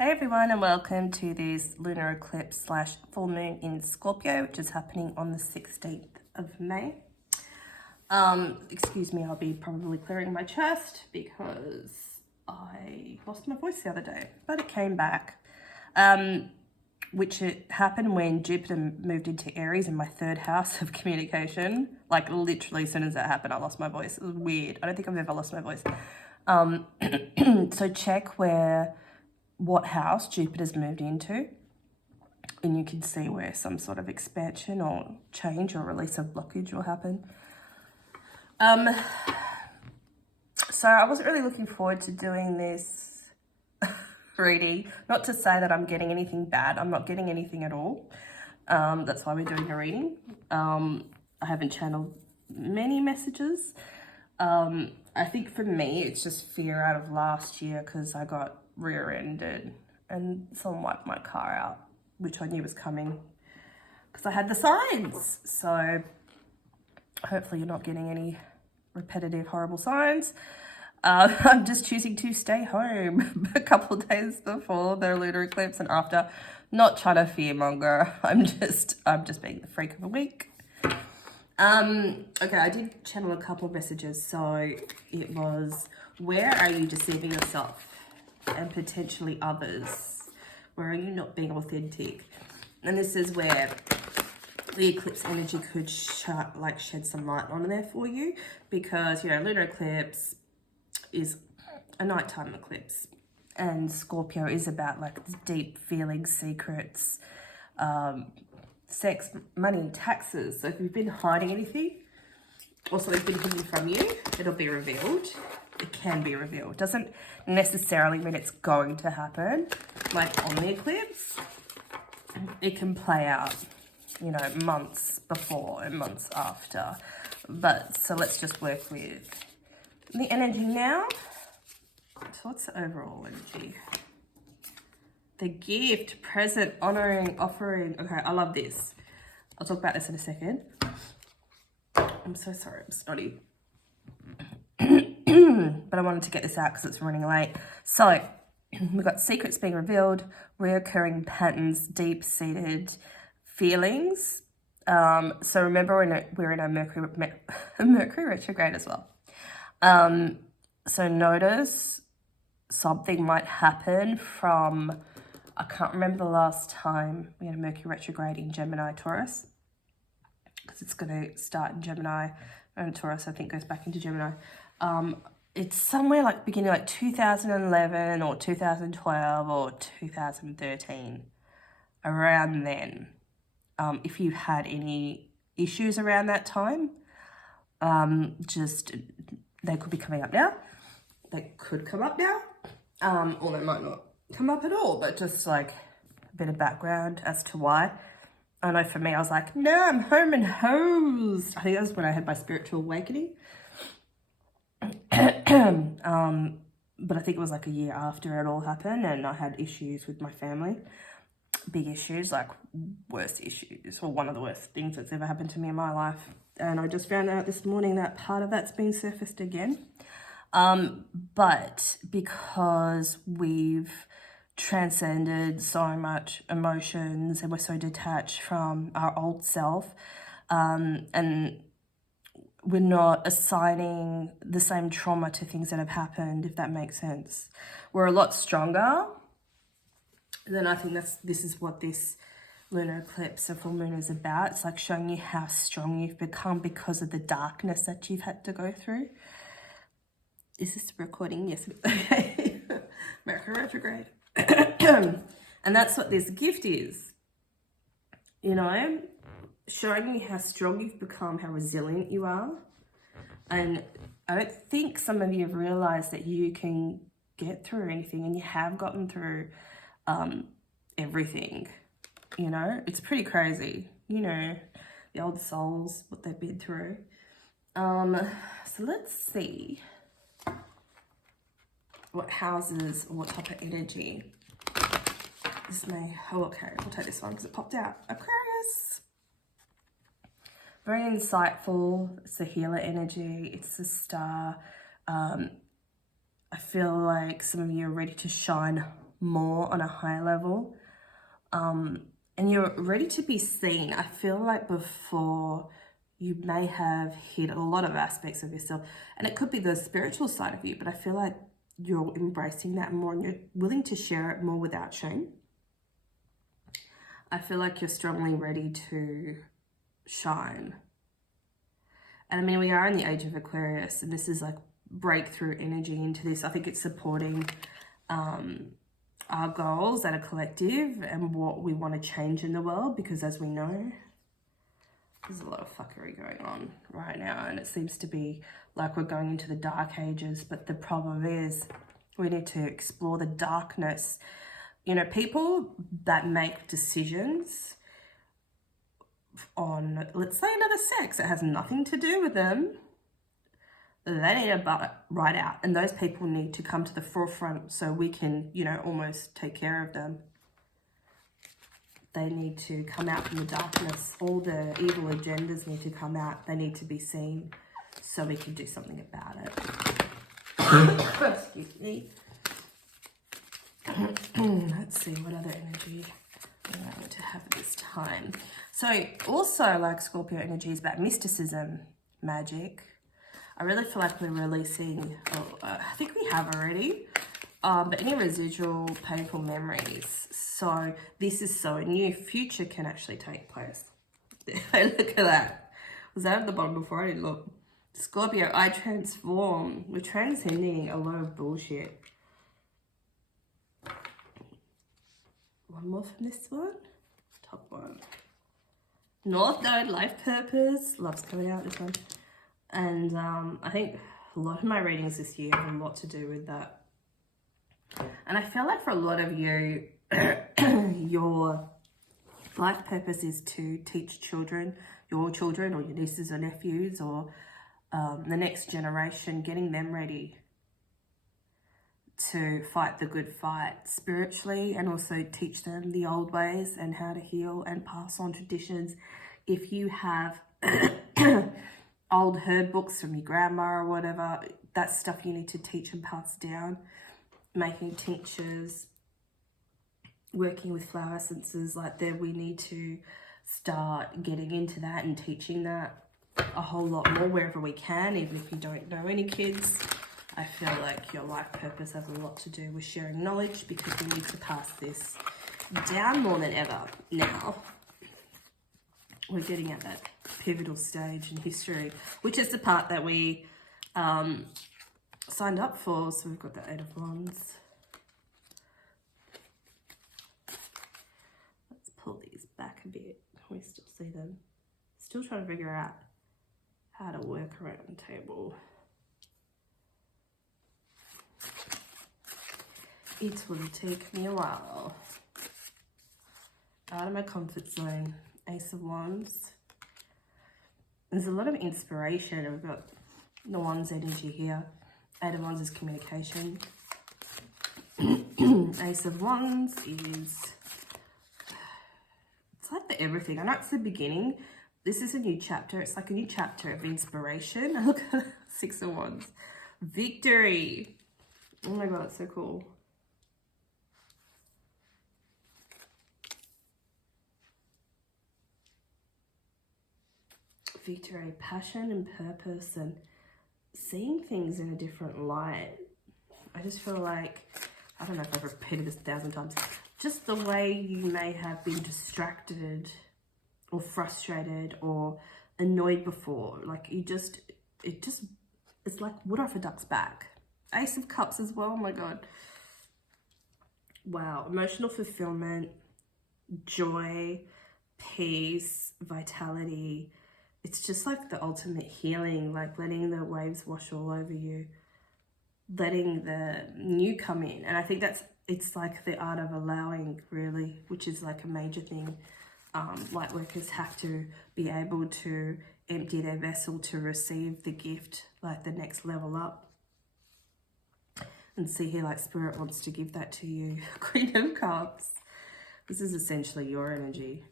Hey everyone, and welcome to this lunar eclipse slash full moon in Scorpio, which is happening on the 16th of May. Excuse me, I'll be probably clearing my chest because I lost my voice the other day, but it came back. Which it happened when Jupiter moved into Aries in my third house of communication. Like literally as soon as that happened, I lost my voice. It was weird. I don't think I've ever lost my voice. So check what house Jupiter's moved into, and you can see where some sort of expansion or change or release of blockage will happen. So I wasn't really looking forward to doing this reading. Not to say that I'm getting anything bad. I'm not getting anything at all. That's why we're doing a reading. I haven't channeled many messages. I think for me, it's just fear out of last year because I got rear-ended and someone wiped my car out, which I knew was coming because I had the signs. So hopefully you're not getting any repetitive horrible signs. I'm just choosing to stay home a couple of days before the lunar eclipse and after. Not trying to fearmonger. I'm just being the freak of the week. Okay, I did channel a couple of messages. So it was, where are you deceiving yourself and potentially others? Where are you not being authentic? And this is where the eclipse energy could shed some light on there for you, because lunar eclipse is a nighttime eclipse, and Scorpio is about like deep feelings, secrets, sex, money, taxes. So if you've been hiding anything or something's been hidden from you, it'll be revealed. It can be revealed. Doesn't necessarily mean it's going to happen. Like on the eclipse, it can play out, months before and months after. But so let's just work with the energy now. So what's the overall energy? The gift, present, honoring, offering. Okay, I love this. I'll talk about this in a second. I'm so sorry, I'm snotty. But I wanted to get this out because it's running late. So we've got secrets being revealed, reoccurring patterns, deep-seated feelings. So remember we're in a Mercury retrograde as well. So notice something might happen from, I can't remember the last time we had a Mercury retrograde in Gemini, Taurus, because it's going to start in Gemini, and Taurus I think goes back into Gemini. It's somewhere like beginning like 2011 or 2012 or 2013, around then. If you had any issues around that time, they could be coming up now. They could come up now, or they might not come up at all, but just like a bit of background as to why. I know for me, I was like, no, I'm home and hosed. I think that was when I had my spiritual awakening. But I think it was like a year after it all happened, and I had issues with my family. Big issues, like worst issues, or one of the worst things that's ever happened to me in my life. And I just found out this morning that part of that's been surfaced again. But because we've transcended so much emotions and we're so detached from our old self, and we're not assigning the same trauma to things that have happened, if that makes sense. We're a lot stronger. Then I think this is what this lunar eclipse and full moon is about. It's like showing you how strong you've become because of the darkness that you've had to go through. Is this recording? Yes. Okay. Mercury retrograde. And that's what this gift is. Showing you how strong you've become, how resilient you are. And I don't think some of you have realized that you can get through anything, and you have gotten through everything. It's pretty crazy. The old souls, what they've been through. So let's see what houses or what type of energy this may. Oh, okay, we'll take this one because it popped out. Aquarius. Very insightful. It's the healer energy. It's the star. I feel like some of you are ready to shine more on a high level. And you're ready to be seen. I feel like before you may have hid a lot of aspects of yourself, and it could be the spiritual side of you, but I feel like you're embracing that more and you're willing to share it more without shame. I feel like you're strongly ready to shine. And I mean, we are in the age of Aquarius, and this is like breakthrough energy into this. I think it's supporting our goals that are collective and what we want to change in the world, because as we know, there's a lot of fuckery going on right now, and it seems to be like we're going into the dark ages. But the problem is we need to explore the darkness. You know, people that make decisions on, let's say, another sex, it has nothing to do with them, they need to write out, and those people need to come to the forefront so we can, you know, almost take care of them. They need to come out from the darkness. All the evil agendas need to come out. They need to be seen so we can do something about it. Excuse me. Let's see what other energy we're going to have at this time. So also, like, Scorpio energy is about mysticism, magic. I really feel like we're releasing, I think we have already, but any residual painful memories. So this is so new. Future can actually take place. Look at that. Was that at the bottom before? I didn't look. Scorpio, I transform. We're transcending a lot of bullshit. One more from this one. Top one. North Node, life purpose. Love's coming out this one. And I think a lot of my readings this year have a lot to do with that. And I feel like for a lot of you, your life purpose is to teach children, your children or your nieces or nephews, or the next generation, getting them ready to fight the good fight spiritually, and also teach them the old ways and how to heal and pass on traditions. If you have old herb books from your grandma or whatever, that's stuff you need to teach and pass down. Making tinctures, working with flower essences, like that, we need to start getting into that and teaching that a whole lot more wherever we can, even if you don't know any kids. I feel like your life purpose has a lot to do with sharing knowledge, because we need to pass this down more than ever now. We're getting at that pivotal stage in history, which is the part that we signed up for. So we've got the 8 of Wands. Let's pull these back a bit. Can we still see them? Still trying to figure out how to work around the table. It will take me a while. Out of my comfort zone. Ace of Wands. There's a lot of inspiration. We've got the Wands energy here. 8 of Wands is communication. Ace of Wands is, it's like the everything. I know it's the beginning. This is a new chapter. It's like a new chapter of inspiration. Look at 6 of Wands. Victory. Oh my God, it's so cool. Victory, passion and purpose, and seeing things in a different light. I just feel like, I don't know if I've repeated this 1,000 times, just the way you may have been distracted or frustrated or annoyed before. Like it's like water off a duck's back. Ace of Cups as well, oh my God. Wow, emotional fulfillment, joy, peace, vitality. It's just like the ultimate healing, like letting the waves wash all over you, letting the new come in. And I think it's like the art of allowing, really, which is like a major thing. Light workers have to be able to empty their vessel to receive the gift, like the next level up. And see here, like, Spirit wants to give that to you. Queen of Cups. This is essentially your energy.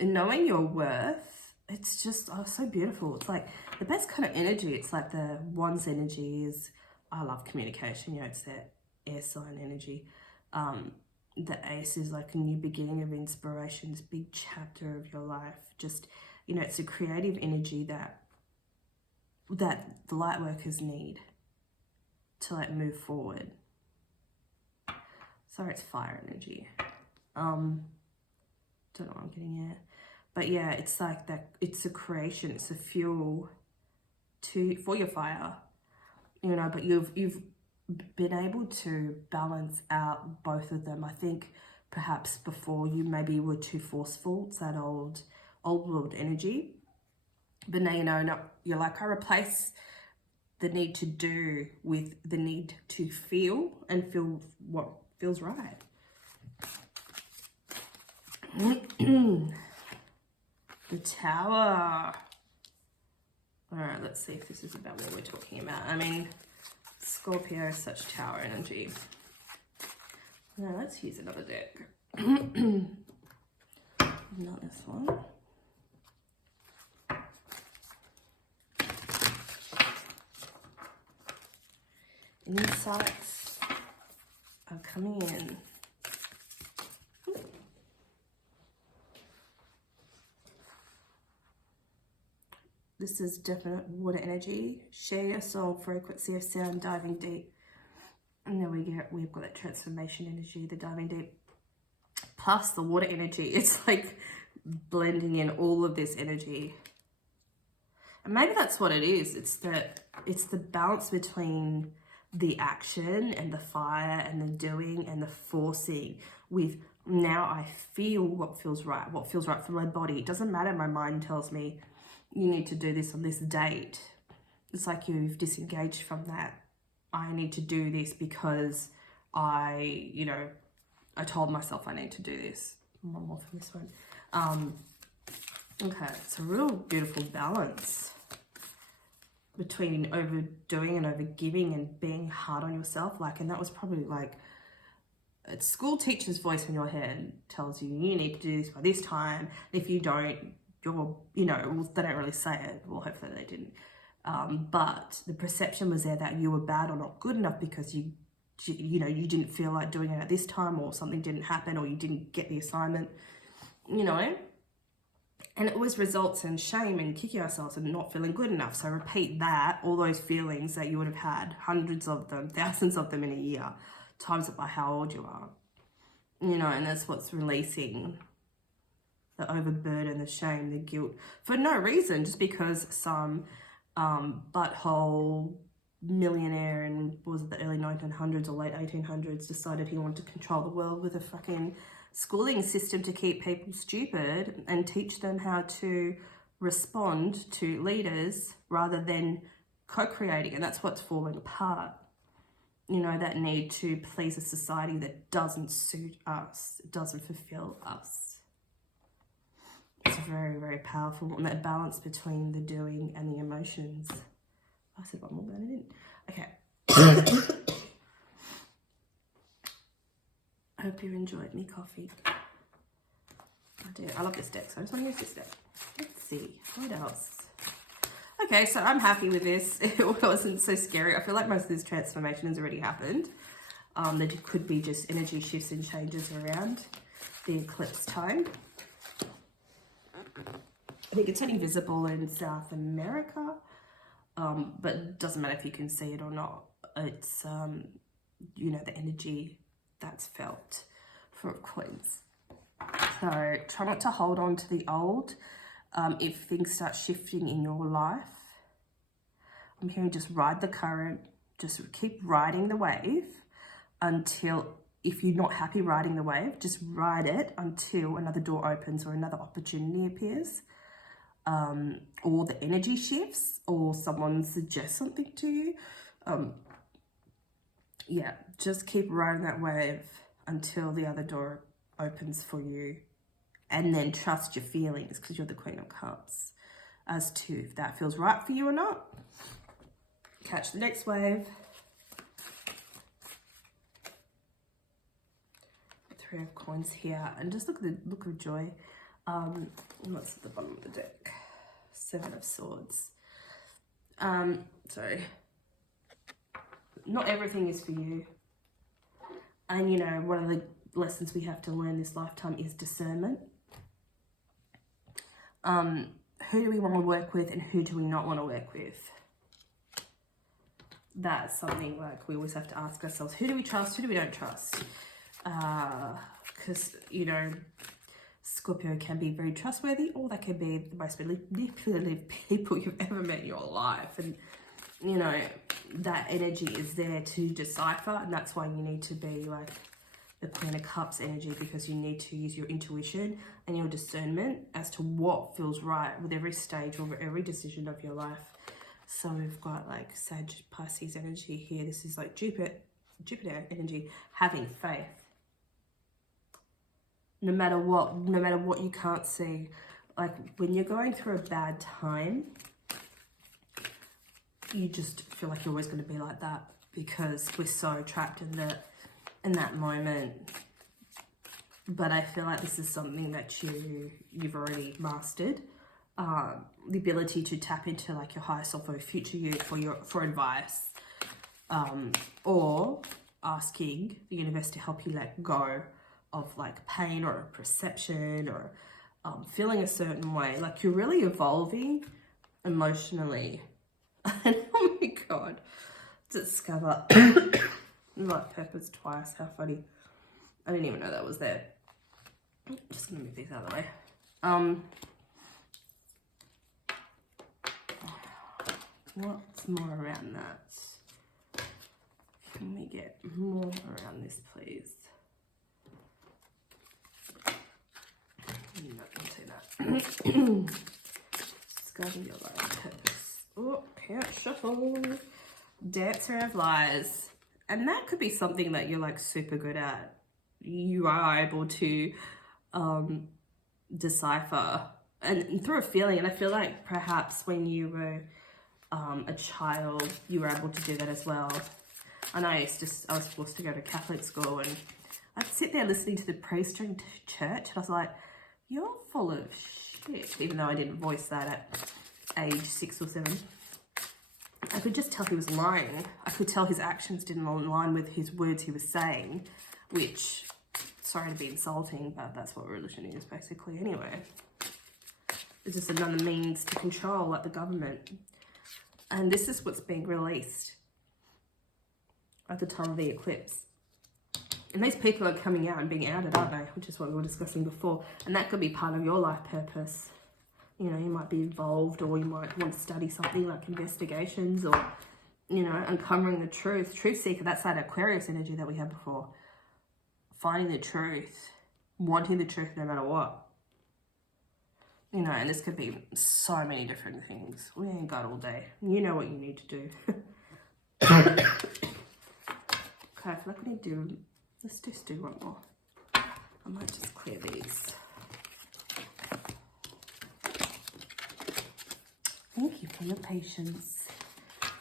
And knowing your worth, it's just so beautiful. It's like the best kind of energy. It's like the Wands energy is I love communication. You know, it's that air sign energy. The ace is like a new beginning of inspiration, this big chapter of your life. Just, you know, it's a creative energy that the light workers need to like move forward. Sorry, it's fire energy. Don't know what I'm getting at. But yeah, it's like that, it's a creation, it's a fuel for your fire. You know, but you've been able to balance out both of them. I think perhaps before you maybe were too forceful. It's that old world energy. But now, you know, no, you're like, I replace the need to do with the need to feel and feel what feels right. The Tower. All right, let's see if this is about what we're talking about. I mean, Scorpio, such Tower energy. Now let's use another deck. Not this one. Insights are coming in. This is definite water energy. Share your soul, frequency of sound, diving deep. And then we've got that transformation energy, the diving deep. Plus the water energy. It's like blending in all of this energy. And maybe that's what it is. It's the balance between the action and the fire and the doing and the forcing with now I feel what feels right for my body. It doesn't matter, my mind tells me you need to do this on this date. It's like you've disengaged from that. I need to do this because I told myself I need to do this. One more from this one. Okay, it's a real beautiful balance between overdoing and overgiving and being hard on yourself. Like, and that was probably like, a school teacher's voice in your head tells you, you need to do this by this time. If you don't, you're, they don't really say it. Well, hopefully they didn't. But the perception was there that you were bad or not good enough because you didn't feel like doing it at this time, or something didn't happen, or you didn't get the assignment, And it always results in shame and kicking ourselves and not feeling good enough. So repeat that, all those feelings that you would have had, hundreds of them, thousands of them in a year, times it by how old you are. And that's what's releasing the overburden, the shame, the guilt, for no reason, just because some butthole millionaire in, was it the early 1900s or late 1800s, decided he wanted to control the world with a fucking schooling system to keep people stupid and teach them how to respond to leaders rather than co-creating. And that's what's falling apart. That need to please a society that doesn't suit us, doesn't fulfill us. It's very, very powerful. And that balance between the doing and the emotions. I said one more, but I didn't. Okay. I hope you enjoyed me coffee. I did. I love this deck, so I just want to use this deck. Let's see. What else? Okay, so I'm happy with this. It wasn't so scary. I feel like most of this transformation has already happened. There could be just energy shifts and changes around the eclipse time. I think it's only visible in South America, but it doesn't matter if you can see it or not. It's, the energy that's felt for Queens. So try not to hold on to the old. If things start shifting in your life, I'm hearing just ride the current, just keep riding the wave until, if you're not happy riding the wave, just ride it until another door opens or another opportunity appears, or the energy shifts, or someone suggests something to you. Yeah, just keep riding that wave until the other door opens for you, and then trust your feelings, because you're the Queen of Cups, as to if that feels right for you or not. Catch the next wave. Three of Coins here, and just look at the look of joy. What's at the bottom of the deck? Seven of Swords. Sorry. not everything is for you. And, you know, one of the lessons we have to learn this lifetime is discernment. Who do we want to work with and who do we not want to work with? That's something like we always have to ask ourselves. Who do we trust? Who do we don't trust? Because, you know, Scorpio can be very trustworthy, or they can be the most manipulative people you've ever met in your life. And, you know, that energy is there to decipher, and that's why you need to be like the Queen of Cups energy, because you need to use your intuition and your discernment as to what feels right with every stage or every decision of your life. So we've got like Sag Pisces energy here. This is like Jupiter energy, having faith. No matter what you can't see. Like when you're going through a bad time, you just feel like you're always going to be like that, because we're so trapped in that moment. But I feel like this is something that you've already mastered. The ability to tap into like your higher self or future you for advice, or asking the universe to help you let go of like pain or a perception, or feeling a certain way. Like you're really evolving emotionally. And oh my god, discover like purpose twice. How funny. I didn't even know that was there. Just gonna move these out of the way. What's more around that? Can we get more around this, please? No, don't say that. Discover your life purpose. Oh, can't shuffle. Dancer of Lies. And that could be something that you're like super good at. You are able to decipher and through a feeling. And I feel like perhaps when you were a child, you were able to do that as well. And I was forced to go to Catholic school, and I'd sit there listening to the priest during church, and I was like, you're full of shit, even though I didn't voice that at age 6 or 7. I could just tell he was lying. I could tell his actions didn't align with his words he was saying, which, sorry to be insulting, but that's what religion is basically anyway. It's just another means to control, like the government. And this is what's being released at the time of the eclipse. And these people are coming out and being outed, aren't they? Which is what we were discussing before. And that could be part of your life purpose. You know, you might be involved, or you might want to study something like investigations, or, you know, uncovering the truth. Truth seeker, that's that Aquarius energy that we had before. Finding the truth, wanting the truth no matter what. You know, and this could be so many different things. We ain't got all day. You know what you need to do. Okay, I feel like we need to do, let's just do one more. I might just clear these. Thank you for your patience.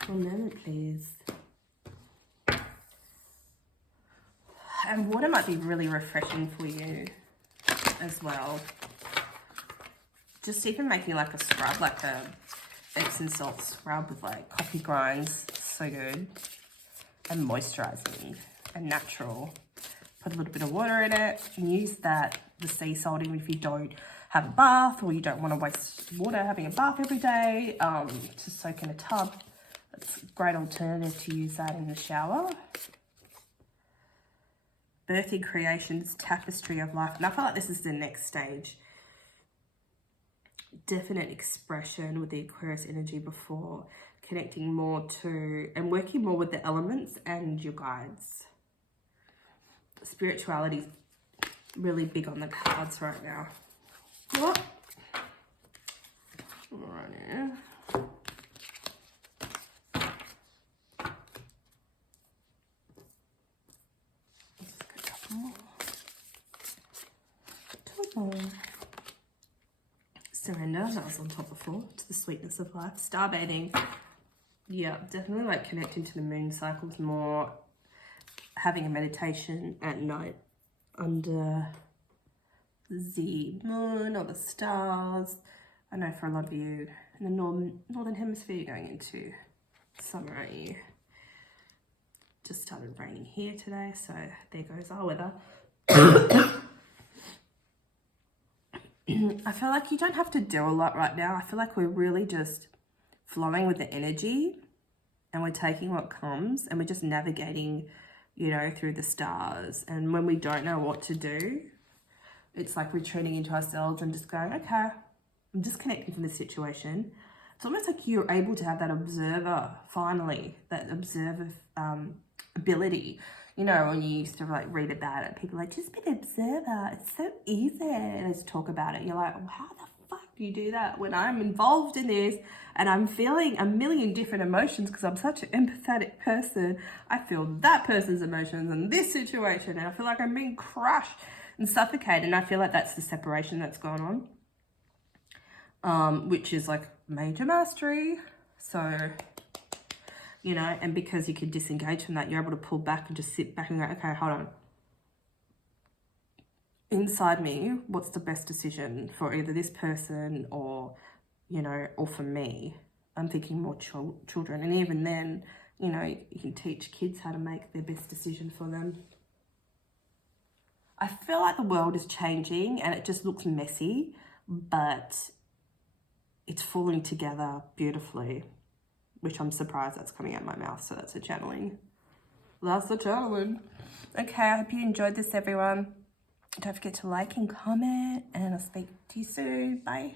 One moment, please. And water might be really refreshing for you as well. Just even making like a scrub, like a Epsom salt scrub with like coffee grinds, so good. And moisturizing and natural. Put a little bit of water in it and use that, the sea salt, even if you don't have a bath or you don't want to waste water having a bath every day, to soak in a tub. It's a great alternative to use that in the shower. Birthing Creations, Tapestry of Life. And I feel like this is the next stage. Definite expression with the Aquarius energy before, connecting more to and working more with the elements and your guides. Spirituality is really big on the cards right now. What? Right here. Let's go a couple more. 2 more. Surrender, that was on top before, to the sweetness of life. Starbathing, yeah, definitely like connecting to the moon cycles more, having a meditation at night under the moon or the stars. I know for a lot of you in the northern hemisphere, you're going into summer, aren't you? just started raining here today, so there goes our weather. I feel like you don't have to do a lot right now. I feel like we're really just flowing with the energy, and we're taking what comes, and we're just navigating, you know, through the stars. And when we don't know what to do, it's like retreating into ourselves and just going, okay, I'm disconnecting from the situation. It's almost like you're able to have that observer, finally, that observer ability. You know, when you used to like read about it, people are like, just be an observer. It's so easy. And let's talk about it. You're like, well, how the fuck do you do that when I'm involved in this and I'm feeling a million different emotions because I'm such an empathetic person? I feel that person's emotions in this situation, and I feel like I'm being crushed and suffocated. And I feel like that's the separation that's going on, which is like major mastery. So, you know, and because you can disengage from that, you're able to pull back and just sit back and go, okay, hold on. Inside me, what's the best decision for either this person or, you know, or for me? I'm thinking more children. And even then, you know, you can teach kids how to make their best decision for them. I feel like the world is changing and it just looks messy, but it's falling together beautifully, which I'm surprised that's coming out of my mouth. So that's a channeling. That's the channeling. Okay, I hope you enjoyed this, everyone. Don't forget to like and comment, and I'll speak to you soon. Bye.